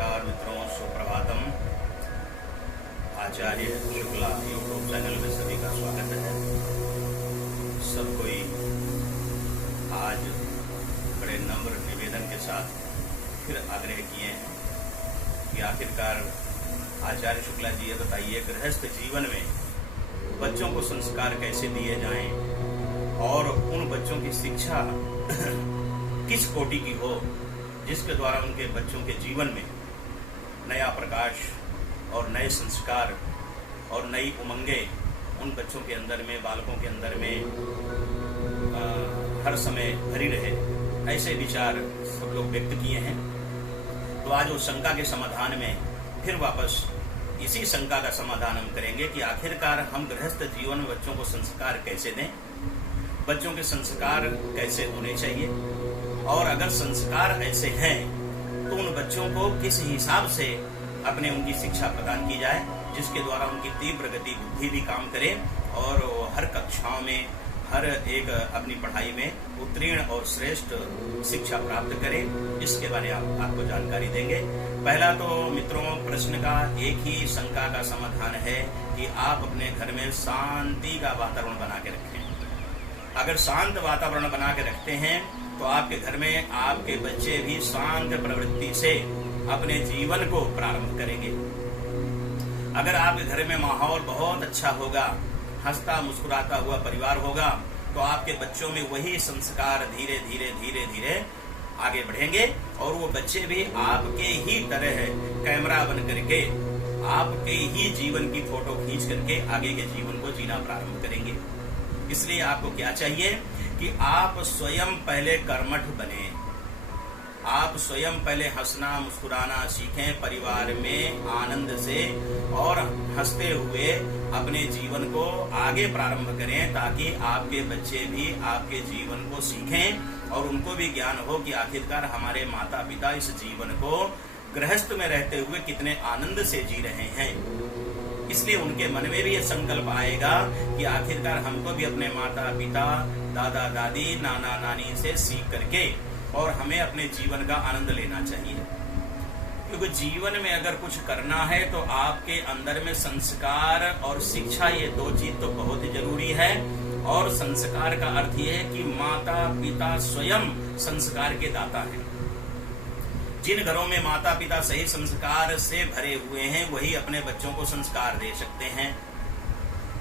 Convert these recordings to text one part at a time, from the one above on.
नमस्कार मित्रों, सुप्रभातम। आचार्य Shukla YouTube channel में सभी का स्वागत है। सब कोई आज बड़े नम्र निवेदन के साथ फिर आग्रह किए हैं कि आखिरकार आचार्य शुक्ला जी ये बताइए, गृहस्थ जीवन में बच्चों को संस्कार कैसे दिए जाएं और उन बच्चों की शिक्षा किस कोटि की हो जिसके द्वारा उनके बच्चों के जीवन में नया प्रकाश और नए संस्कार और नई उमंगें उन बच्चों के अंदर में, बालकों के अंदर में हर समय भरी रहे, ऐसे विचार सब लोग व्यक्त किए हैं। तो आज उस शंका के समाधान में फिर वापस इसी शंका का समाधान हम करेंगे कि आखिरकार हम गृहस्थ जीवन में बच्चों को संस्कार कैसे दें, बच्चों के संस्कार कैसे होने चाहिए, और अगर संस्कार ऐसे हैं तो उन बच्चों को किस हिसाब से अपने उनकी शिक्षा प्रदान की जाए जिसके द्वारा उनकी तीव्र गति बुद्धि भी काम करे और हर कक्षाओं में, हर एक अपनी पढ़ाई में उत्तीर्ण और श्रेष्ठ शिक्षा प्राप्त करे। इसके बारे में आपको जानकारी देंगे। पहला तो मित्रों, प्रश्न का एक ही शंका का समाधान है कि आप अपने घर में शांति का वातावरण बना के रखें। अगर शांत वातावरण बना के रखते हैं तो आपके घर में आपके बच्चे भी शांत प्रवृत्ति से अपने जीवन को प्रारंभ करेंगे। अगर आपके घर में माहौल बहुत अच्छा होगा, हंसता मुस्कुराता हुआ परिवार होगा, तो आपके बच्चों में वही संस्कार धीरे धीरे धीरे धीरे आगे बढ़ेंगे और वो बच्चे भी आपके ही तरह कैमरा बन करके आपके ही जीवन की फोटो खींच करके आगे के जीवन को जीना प्रारंभ करेंगे। इसलिए आपको क्या चाहिए कि आप स्वयं पहले कर्मठ बने, आप स्वयं पहले हंसना मुस्कुराना सीखें, परिवार में आनंद से और हंसते हुए अपने जीवन को आगे प्रारंभ करें ताकि आपके बच्चे भी आपके जीवन को सीखें और उनको भी ज्ञान हो कि आखिरकार हमारे माता पिता इस जीवन को गृहस्थ में रहते हुए कितने आनंद से जी रहे हैं। इसलिए उनके मन में भी यह संकल्प आएगा कि आखिरकार हमको भी अपने माता पिता, दादा दादी, नाना नानी से सीख करके और हमें अपने जीवन का आनंद लेना चाहिए। क्योंकि जीवन में अगर कुछ करना है तो आपके अंदर में संस्कार और शिक्षा, ये दो चीज तो बहुत ही जरूरी है। और संस्कार का अर्थ ये है कि माता पिता स्वयं संस्कार के दाता हैं। जिन घरों में माता पिता सही संस्कार से भरे हुए हैं वही अपने बच्चों को संस्कार दे सकते हैं।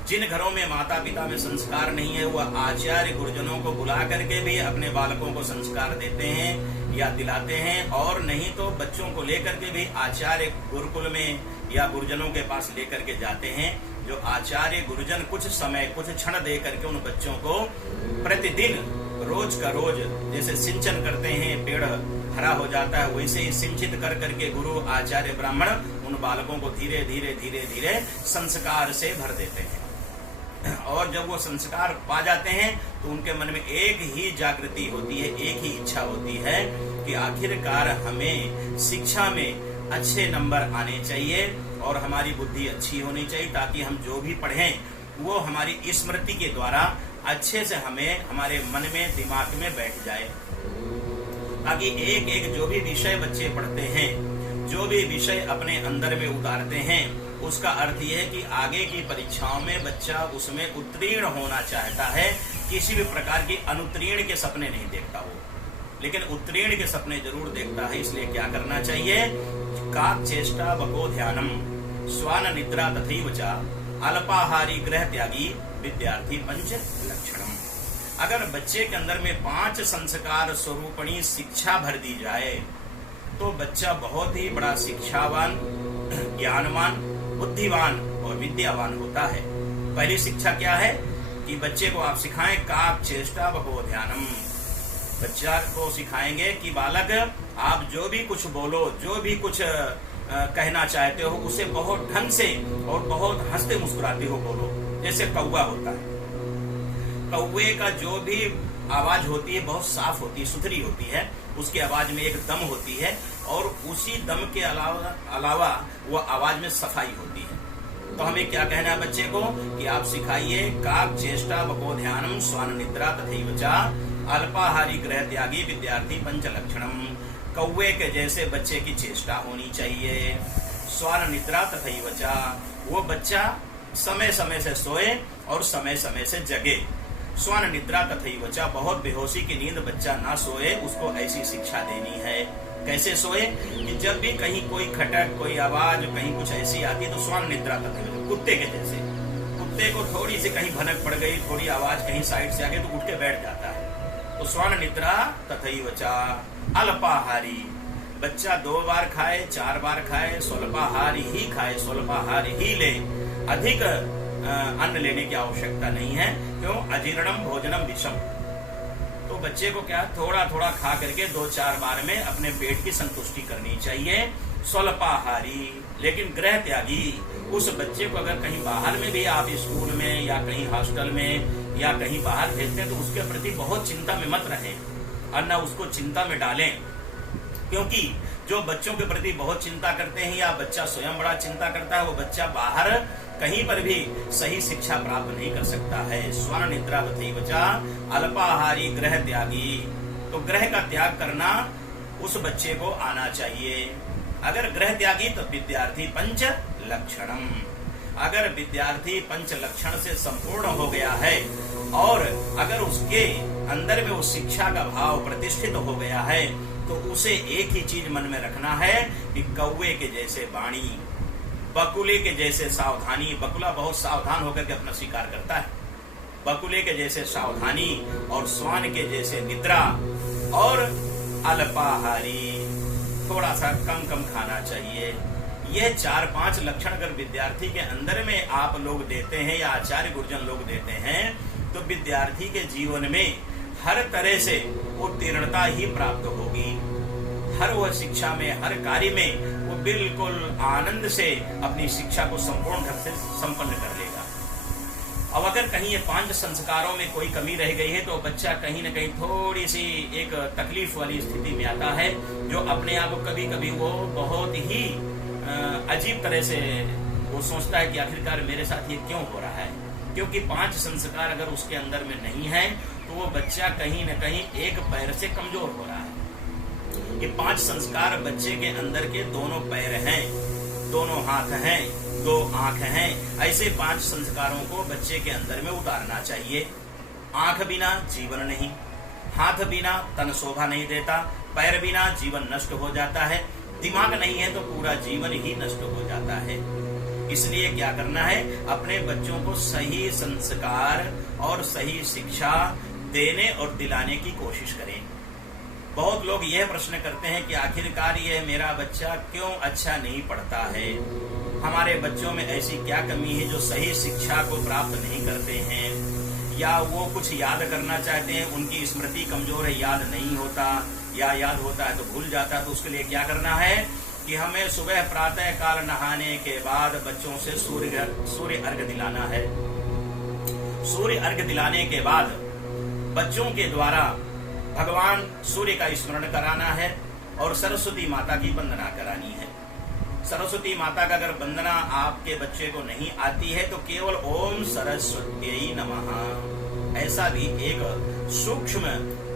जिन घरों में माता पिता में संस्कार नहीं है वह आचार्य गुरुजनों को बुला करके भी अपने बालकों को संस्कार देते हैं या दिलाते हैं, और नहीं तो बच्चों को लेकर के भी आचार्य गुरुकुल में या गुरुजनों के पास लेकर के जाते हैं। जो आचार्य गुरुजन कुछ समय, कुछ क्षण दे करके उन बच्चों को प्रतिदिन रोज का रोज जैसे सिंचन करते हैं, पेड़ हरा हो जाता है, वैसे ही सिंचित कर करके गुरु आचार्य ब्राह्मण उन बालकों को धीरे धीरे धीरे धीरे संस्कार से भर देते हैं। और जब वो संस्कार पा जाते हैं तो उनके मन में एक ही जागृति होती है, एक ही इच्छा होती है कि आखिरकार हमें शिक्षा में अच्छे नंबर आने चाहिए और हमारी बुद्धि अच्छी होनी चाहिए ताकि हम जो भी पढ़ें वो हमारी स्मृति के द्वारा अच्छे से हमें हमारे मन में, दिमाग में बैठ जाए। ताकि एक एक जो भी विषय बच्चे पढ़ते हैं, जो भी विषय अपने अंदर में उतारते हैं, उसका अर्थ यह है कि आगे की परीक्षाओं में बच्चा उसमें उत्तीर्ण होना चाहता है। किसी भी प्रकार की अनुत्तीर्ण के सपने नहीं देखता वो, लेकिन उत्तीर्ण के सपने जरूर देखता है। इसलिए क्या करना चाहिए? काक चेष्टा बको ध्यानम स्वान निद्रा तथैव च अल्पाहारी गृह त्यागी विद्यार्थी पंच लक्षणम। अगर बच्चे के अंदर में 5 संस्कार स्वरूपणी शिक्षा भर दी जाए तो बच्चा बहुत ही बड़ा शिक्षावान, ज्ञानवान, बुद्धिवान और विद्यावान होता है। पहली शिक्षा क्या है कि बच्चे को आप सिखाएं काक चेष्टा बको ध्यानम। बच्चा को सिखाएंगे कि बालक आप जो भी कुछ बोलो, जो भी कुछ कहना चाहते हो उसे बहुत ढंग से और बहुत हंसते मुस्कुराते हो बोलो। जैसे कौवा होता है, कौवे का जो भी आवाज होती है बहुत साफ होती है, सुथरी होती है, उसकी आवाज में एक दम होती है और उसी दम के अलावा वो आवाज में सफाई होती है। तो हमें क्या कहना है बच्चे को कि आप सिखाइए काक चेष्टा बको ध्यानम स्वान निद्रा तथैव च अल्पाहारी गृह त्यागी विद्यार्थी पंच लक्षणम। कौवे के जैसे बच्चे की चेष्टा होनी चाहिए। स्वान निद्रा तथैव च, वो बच्चा समय समय से सोए और समय समय से जगे। स्वान निद्रा तथैव च, बहुत बेहोशी की नींद बच्चा ना सोए, उसको ऐसी शिक्षा देनी है। कैसे सोए कि जब भी कहीं कोई खटक, कोई आवाज, कहीं कुछ ऐसी आती है तो स्वान निद्रा तथैव च, कुत्ते के जैसे। कुत्ते को थोड़ी सी कहीं भनक पड़ गई, थोड़ी आवाज कहीं साइड से आ गई तो उठ के बैठ जाता है। तो स्वान निद्रा तथैव च। अल्पाहारी, बच्चा 2 बार खाए, 4 बार खाए, स्वल्पाहारी ही खाए, स्वल्पाहारी ही ले, अधिक अन्न लेने की आवश्यकता नहीं है। क्यों? अजीर्णम भोजनम विषम। तो बच्चे को क्या, थोड़ा थोड़ा खा करके 2-4 बार में अपने पेट की संतुष्टि करनी चाहिए। स्वल्पाहारी, लेकिन गृह त्यागी, उस बच्चे को अगर कहीं बाहर में भी आप स्कूल में या कहीं हॉस्टल में या कहीं बाहर भेजते हैं तो उसके प्रति बहुत चिंता में मत रहें और न उसको चिंता में डालें। क्योंकि जो बच्चों के प्रति बहुत चिंता करते हैं या बच्चा स्वयं बड़ा चिंता करता है, वो बच्चा बाहर कहीं पर भी सही शिक्षा प्राप्त नहीं कर सकता है। स्वर्ण निद्रा तथैव च। अल्पाहारी गृह त्यागी, तो गृह का त्याग करना उस बच्चे को आना चाहिए। अगर गृह त्यागी तो विद्यार्थी पंच लक्षणम, अगर विद्यार्थी पंच लक्षण से संपूर्ण हो गया है और अगर उसके अंदर में उस शिक्षा का भाव प्रतिष्ठित हो गया है तो उसे एक ही चीज मन में रखना है कि कौवे के जैसे वाणी, बकुले के जैसे सावधानी। बकुला बहुत सावधान होकर के अपना शिकार करता है। बकुले के जैसे सावधानी और स्वान के जैसे निद्रा और अल्पाहारी, थोड़ा सा कम कम खाना चाहिए। यह 4-5 लक्षण अगर विद्यार्थी के अंदर में आप लोग देते हैं या आचार्य गुरुजन लोग देते हैं तो विद्यार्थी के जीवन में हर तरह से उत्तीर्णता ही प्राप्त होगी। हर वह शिक्षा में, हर कार्य में वो बिल्कुल आनंद से अपनी शिक्षा को संपूर्ण ढंग से संपन्न कर लेगा। अब अगर कहीं ये 5 संस्कारों में कोई कमी रह गई है तो बच्चा कहीं न कहीं थोड़ी सी एक तकलीफ वाली स्थिति में आता है, जो अपने आप को कभी कभी वो बहुत ही अजीब तरह से वो सोचता है कि आखिरकार मेरे साथ ये क्यों हो रहा है। क्योंकि 5 संस्कार अगर उसके अंदर में नहीं है तो वो बच्चा कहीं न कहीं एक पैर से कमजोर हो रहा है। ये 5 संस्कार बच्चे के अंदर के दोनों पैर हैं, दोनों हाथ हैं, 2 आंख हैं। ऐसे 5 संस्कारों को बच्चे के अंदर में उतारना चाहिए। आंख बिना जीवन नहीं, हाथ बिना तन शोभा नहीं देता, पैर बिना जीवन नष्ट हो जाता है, दिमाग नहीं है तो पूरा जीवन ही नष्ट हो जाता है। इसलिए क्या करना है, अपने बच्चों को सही संस्कार और सही शिक्षा देने और दिलाने की कोशिश करें। बहुत लोग यह प्रश्न करते हैं कि आखिरकार ये मेरा बच्चा क्यों अच्छा नहीं पढ़ता है, हमारे बच्चों में ऐसी क्या कमी है जो सही शिक्षा को प्राप्त नहीं करते हैं, या वो कुछ याद करना चाहते हैं, उनकी स्मृति कमजोर है, याद नहीं होता, या याद होता है तो भूल जाता है। तो उसके लिए क्या करना है कि हमें सुबह प्रातः काल नहाने के बाद बच्चों से सूर्य अर्घ्य दिलाना है। सूर्य अर्घ्य दिलाने के बाद बच्चों के द्वारा भगवान सूर्य का स्मरण कराना है और सरस्वती माता की वंदना करानी है। सरस्वती माता का अगर वंदना आपके बच्चे को नहीं आती है तो केवल ओम सरस्वत्यै नमः ऐसा भी एक सूक्ष्म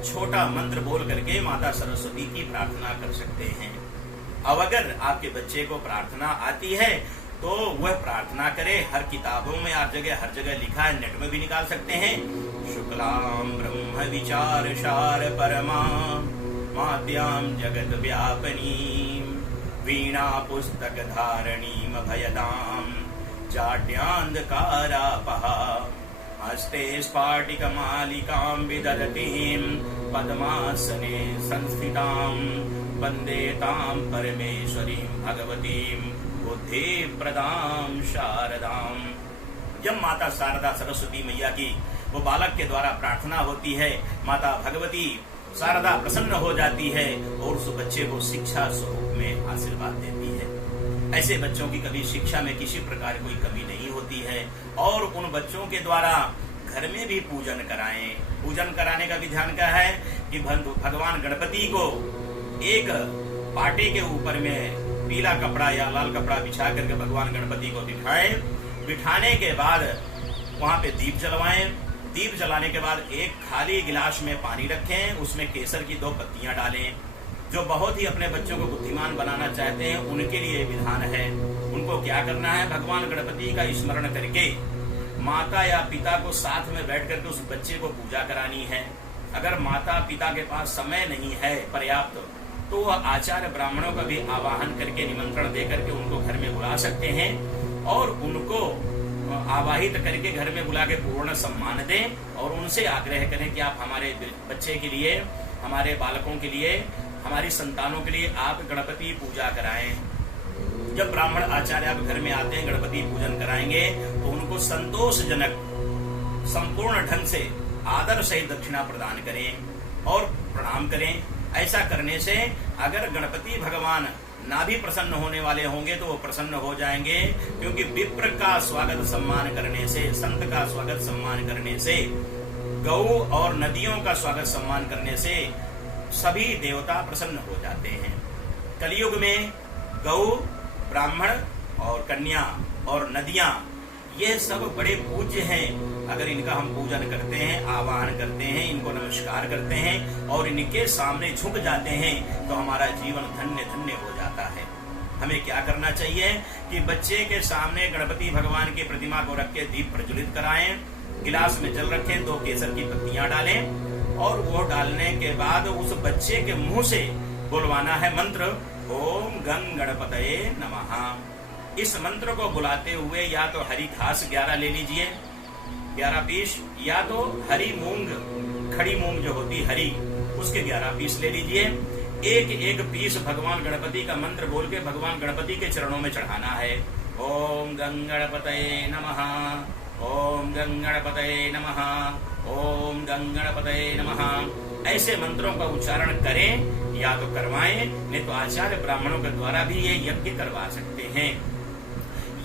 छोटा मंत्र बोल करके माता सरस्वती की प्रार्थना कर सकते हैं। अब अगर आपके बच्चे को प्रार्थना आती है तो वह प्रार्थना करे। हर किताबों में हर जगह लिखा है, नेट में भी निकाल सकते हैं। शुक्लाम ब्रह्म विचार सार परमा माद्याम जगत व्यापनीम वीणा पुस्तक धारणीम भयदाम जाड्यांधकारापहा हस्ते स्फाटिकमालिकां विदधतीं पद्मासने संस्थितां वन्दे तां परमेश्वरीं भगवतीं बुद्धि प्रदां शारदां। जब माता शारदा सरस्वती मैया की वो बालक के द्वारा प्रार्थना होती है, माता भगवती शारदा प्रसन्न हो जाती है और उस बच्चे को शिक्षा स्वरूप में आशीर्वाद देती है। ऐसे बच्चों की कभी शिक्षा में किसी प्रकार कोई कमी नहीं होती है। और उन बच्चों के द्वारा घर में भी पूजन कराएं। पूजन कराने का विधान क्या है कि भगवान गणपति को एक पाटे के ऊपर में पीला कपड़ा या लाल कपड़ा बिछा करके भगवान गणपति को बिठाएं। बिठाने के बाद वहां पे दीप जलवाएं। दीप जलाने के बाद एक खाली गिलास में पानी रखें, उसमें केसर की 2 पत्तियां डालें। जो बहुत ही अपने बच्चों को बुद्धिमान बनाना चाहते हैं उनके लिए विधान है। उनको क्या करना है, भगवान गणपति का स्मरण करके माता या पिता को साथ में बैठ करके उस बच्चे को पूजा करानी है। अगर माता पिता के पास समय नहीं है पर्याप्त, तो वह आचार्य ब्राह्मणों का भी आवाहन करके निमंत्रण दे करके उनको घर में बुला सकते हैं और उनको आवाहित करके घर में बुला के पूर्ण सम्मान दें और उनसे आग्रह करें कि आप हमारे बच्चे के लिए, हमारे बालकों के लिए, हमारी संतानों के लिए आप गणपति पूजा कराएं। जब ब्राह्मण आचार्य आप घर में आते हैं, गणपति पूजन कराएंगे तो उनको संतोषजनक संपूर्ण ढंग से आदर सहित दक्षिणा प्रदान करें और प्रणाम करें। ऐसा करने से अगर गणपति भगवान ना भी प्रसन्न होने वाले होंगे तो वो प्रसन्न हो जाएंगे, क्योंकि विप्र का स्वागत सम्मान करने से, संत का स्वागत सम्मान करने से, गौ और नदियों का स्वागत सम्मान करने से सभी देवता प्रसन्न हो जाते हैं। कलयुग में गौ, ब्राह्मण और कन्या और नदियां ये सब बड़े पूज्य हैं। अगर इनका हम पूजन करते हैं, आवाहन करते हैं, इनको नमस्कार करते हैं और इनके सामने झुक जाते हैं तो हमारा जीवन धन्य धन्य हो जाता है। हमें क्या करना चाहिए कि बच्चे के सामने गणपति भगवान की प्रतिमा को रख के दीप प्रज्वलित कराएं, गिलास में जल रखें, 2 केसर की पत्तियां डालें और वो डालने के बाद उस बच्चे के मुंह से बुलवाना है मंत्र ओम गंग गणपतये नमः। इस मंत्र को बुलाते हुए या तो हरी घास 11 ले लीजिए, 11 पीस, या तो हरी मूंग, खड़ी मूंग जो होती हरी, उसके 11 पीस ले लीजिए। एक एक पीस भगवान गणपति का मंत्र बोल के भगवान गणपति के चरणों में चढ़ाना है। ओम गंग गणपतये नमः, ओम गंग गणपतये नमः, ओम गंग गणपतये नमः। ऐसे मंत्रों का उच्चारण करें या तो करवाएं, नहीं तो आचार्य ब्राह्मणों के द्वारा भी ये यज्ञ करवा सकते हैं।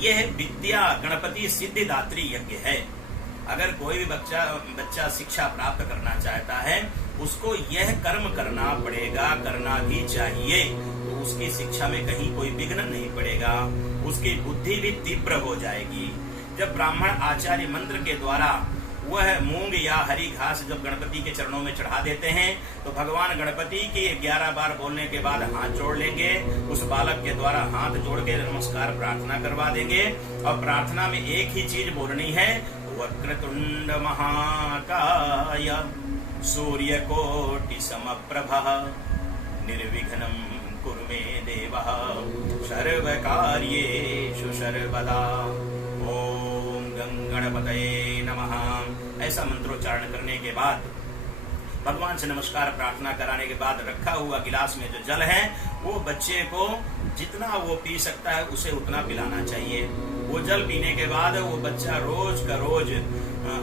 यह विद्या गणपति सिद्धिदात्री यज्ञ है। अगर कोई भी बच्चा शिक्षा प्राप्त करना चाहता है, उसको यह कर्म करना पड़ेगा, करना भी चाहिए, तो उसकी शिक्षा में कहीं कोई विघ्न नहीं पड़ेगा, उसकी बुद्धि भी तीव्र हो जाएगी। जब ब्राह्मण आचार्य मंत्र के द्वारा वह मूंग या हरी घास जब गणपति के चरणों में चढ़ा देते हैं तो भगवान गणपति के 11 बार बोलने के बाद हाथ जोड़ लेंगे, उस बालक के द्वारा हाथ जोड़ के नमस्कार प्रार्थना करवा देंगे और प्रार्थना में एक ही चीज बोलनी है, वक्रतुंड महाकाय सूर्यकोटि समप्रभः निर्विघ्नं कुरु मे देवः सर्वकार्येषु सर्वदा। ओम गंग गणपतये नमः। ऐसा मंत्रोच्चारण करने के बाद भगवान से नमस्कार प्रार्थना कराने के बाद रखा हुआ गिलास में जो जल है वो बच्चे को जितना वो पी सकता है उसे उतना पिलाना चाहिए। वो जल पीने के बाद वो बच्चा रोज का रोज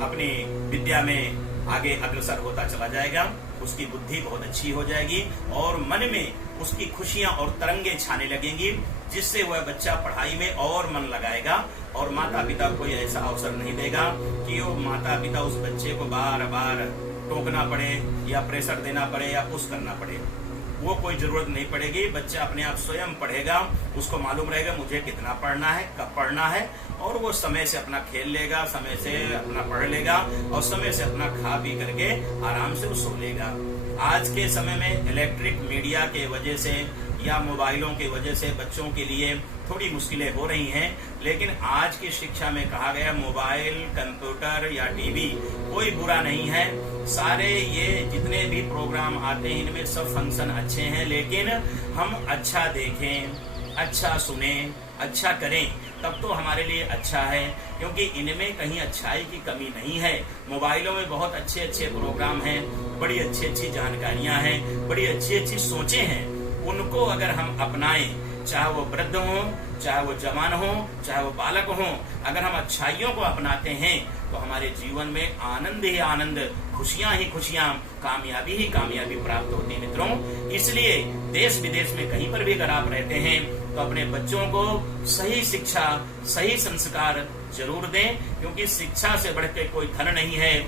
अपनी विद्या में आगे अग्रसर होता चला जाएगा, उसकी बुद्धि बहुत अच्छी हो जाएगी और मन में उसकी खुशियां और तरंगे छाने लगेंगी, जिससे वह बच्चा पढ़ाई में और मन लगाएगा और माता पिता को ऐसा अवसर नहीं देगा कि वो माता पिता उस बच्चे को बार बार टोकना पड़े या प्रेशर देना पड़े या पुश करना पड़े। वो कोई जरूरत नहीं पड़ेगी, बच्चा अपने आप स्वयं पढ़ेगा, उसको मालूम रहेगा मुझे कितना पढ़ना है, कब पढ़ना है, और वो समय से अपना खेल लेगा, समय से अपना पढ़ लेगा और समय से अपना खा पी करके आराम से वो सो लेगा। आज के समय में इलेक्ट्रिक मीडिया के वजह से या मोबाइलों की वजह से बच्चों के लिए थोड़ी मुश्किलें हो रही हैं, लेकिन आज की शिक्षा में कहा गया मोबाइल, कंप्यूटर या टीवी कोई बुरा नहीं है। सारे ये जितने भी प्रोग्राम आते हैं इनमें सब फंक्शन अच्छे हैं, लेकिन हम अच्छा देखें, अच्छा सुने, अच्छा करें तब तो हमारे लिए अच्छा है, क्योंकि इनमें कहीं अच्छाई की कमी नहीं है। मोबाइलों में बहुत अच्छे अच्छे प्रोग्राम हैं, बड़ी अच्छी अच्छी जानकारियां हैं, बड़ी अच्छी अच्छी सोचें हैं। उनको अगर हम अपनाएं, चाहे वो वृद्ध हो, चाहे वो जवान हो, चाहे वो बालक हो, अगर हम अच्छाइयों को अपनाते हैं तो हमारे जीवन में आनंद ही आनंद, खुशियां ही खुशियां, कामयाबी ही कामयाबी प्राप्त होती है। मित्रों, इसलिए देश विदेश में कहीं पर भी अगर आप रहते हैं तो अपने बच्चों को सही शिक्षा, सही संस्कार जरूर दें, क्योंकि शिक्षा से बढ़ के कोई धन नहीं है,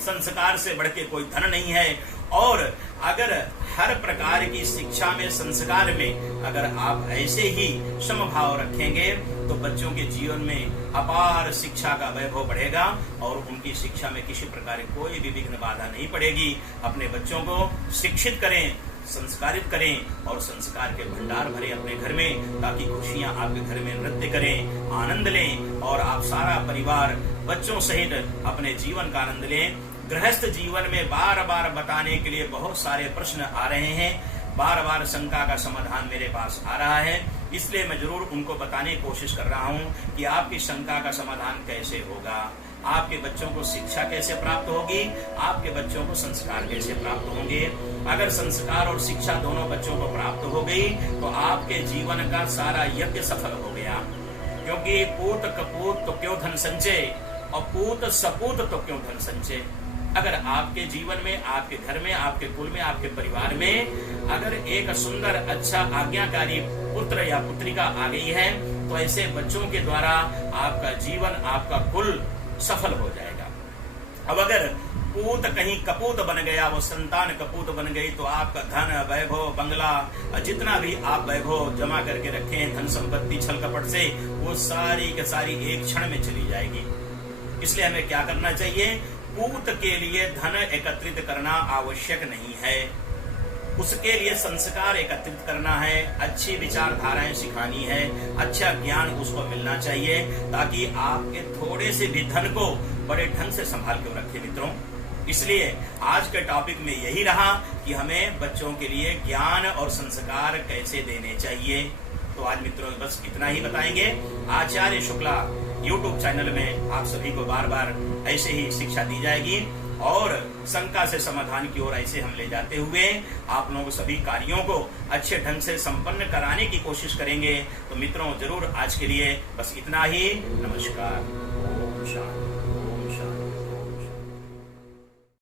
संस्कार से बढ़ के कोई धन नहीं है। और अगर हर प्रकार की शिक्षा में, संस्कार में अगर आप ऐसे ही समभाव रखेंगे तो बच्चों के जीवन में अपार शिक्षा का वैभव बढ़ेगा और उनकी शिक्षा में किसी प्रकार कोई भी विघ्न बाधा नहीं पड़ेगी। अपने बच्चों को शिक्षित करें, संस्कारित करें और संस्कार के भंडार भरें अपने घर में, ताकि खुशियां आपके घर में नृत्य करें, आनंद लें और आप सारा परिवार बच्चों सहित अपने जीवन का आनंद लें। गृहस्थ जीवन में बार बार बताने के लिए बहुत सारे प्रश्न आ रहे हैं, बार बार शंका का समाधान मेरे पास आ रहा है, इसलिए मैं जरूर उनको बताने की कोशिश कर रहा हूं कि आपकी शंका का समाधान कैसे होगा, आपके बच्चों को शिक्षा कैसे प्राप्त होगी, आपके बच्चों को संस्कार कैसे प्राप्त होंगे। अगर संस्कार और शिक्षा दोनों बच्चों को प्राप्त हो गई तो आपके जीवन का सारा यज्ञ सफल हो गया। क्योंकि पूत कपूत तो क्यों धन संचय और पूत सपूत तो क्यों धन संचय। अगर आपके जीवन में, आपके घर में, आपके कुल में, आपके परिवार में अगर एक सुंदर अच्छा आज्ञाकारी पुत्र या पुत्रिका आ गई है तो ऐसे बच्चों के द्वारा आपका जीवन, आपका कुल सफल हो जाएगा। अब अगर पूत कहीं कपूत बन गया, वो संतान कपूत बन गई, तो आपका धन, वैभव, बंगला, जितना भी आप वैभव जमा करके रखे हैं, धन संपत्ति छल कपट से, वो सारी के सारी एक क्षण में चली जाएगी। इसलिए हमें क्या करना चाहिए? पूत के लिए धन एकत्रित करना आवश्यक नहीं है, उसके लिए संस्कार एकत्रित करना है, अच्छी विचारधाराएं सिखानी है, अच्छा ज्ञान उसको मिलना चाहिए, ताकि आपके थोड़े से भी धन को बड़े ढंग से संभाल के रखे मित्रों। इसलिए आज के टॉपिक में यही रहा कि हमें बच्चों के लिए ज्ञान और संस्कार कैसे देने चाहिए। तो आज मित्रों बस इतना ही बताएंगे। आचार्य शुक्ला YouTube चैनल में आप सभी को बार बार ऐसे ही शिक्षा दी जाएगी और शंका से समाधान की ओर ऐसे हम ले जाते हुए आप लोगों सभी कार्यों को अच्छे ढंग से संपन्न कराने की कोशिश करेंगे। तो मित्रों जरूर आज के लिए बस इतना ही। नमस्कार। ओम शांति।